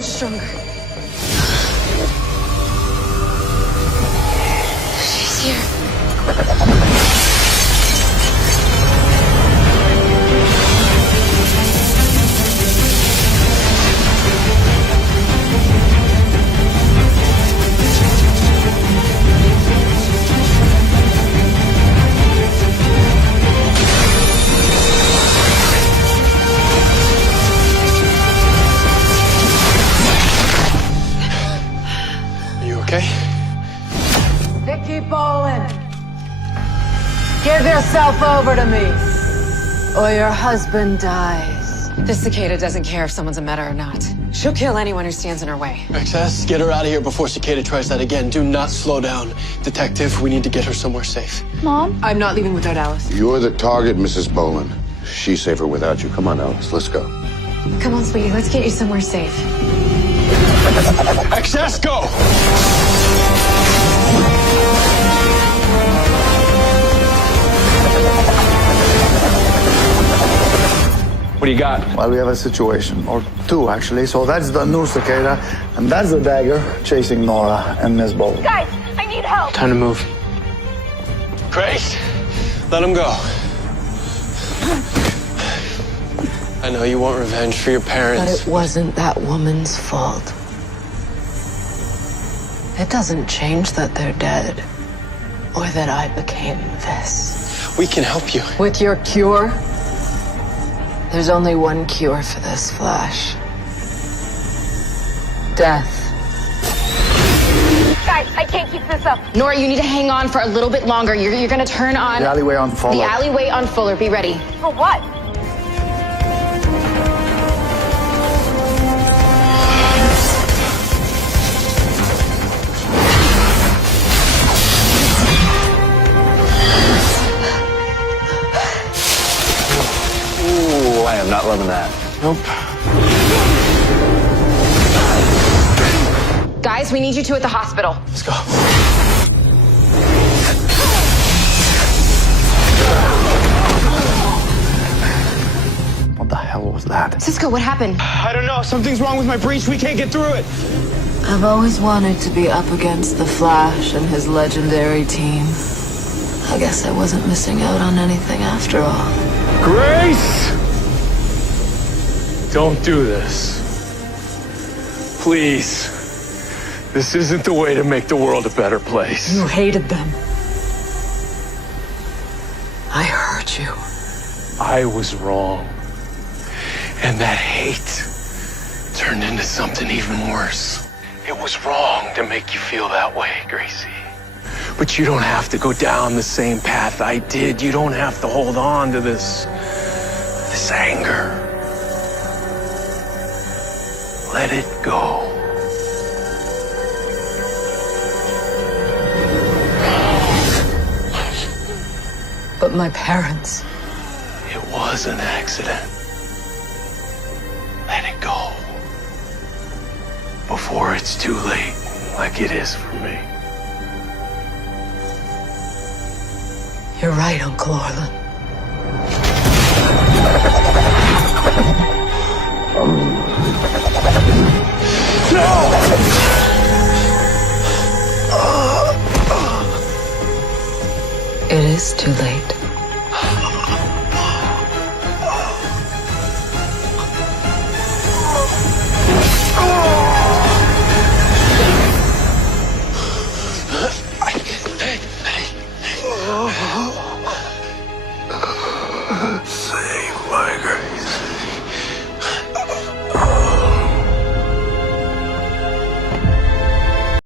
Stronger. She's here. Okay? Vicky Boland, give yourself over to me, or your husband dies. This cicada doesn't care if someone's a meta or not. She'll kill anyone who stands in her way. XS, get her out of here before Cicada tries that again. Do not slow down. Detective, we need to get her somewhere safe. Mom? I'm not leaving without Alice. You're the target, Mrs. Boland. She's safer without you. Come on, Alice, let's go. Come on, sweetie, let's get you somewhere safe. XS, go! What do you got? Well, we have a situation, or two actually. So that's the new cicada, and that's the dagger chasing Nora and Miss Boland. Guys, I need help. Time to move. Grace, let him go. I know you want revenge for your But parents. it wasn't that woman's fault. It doesn't change that they're dead, or that I became this. We can help you. With your cure, there's only one cure for this, Flash. Death. Guys, I can't keep this up. Nora, you need to hang on for a little bit longer. You're gonna turn on... The alleyway on Fuller. The alleyway on Fuller. Be ready. For what? Ooh, I am not loving that. Nope. Guys, we need you two at the hospital. Let's go. What the hell was that? Cisco, what happened? I don't know. Something's wrong with my breach. We can't get through it. I've always wanted to be up against the Flash and his legendary team. I guess I wasn't missing out on anything after all. Grace! Don't do this. Please. This isn't the way to make the world a better place. You hated them. I hurt you. I was wrong. And that hate turned into something even worse. It was wrong to make you feel that way, Gracie. But you don't have to go down the same path I did. You don't have to hold on to this anger. Let it go. But my parents... It was an accident. Let it go. Before it's too late, like it is for me. You're right, Uncle Orlin. It is too late. Say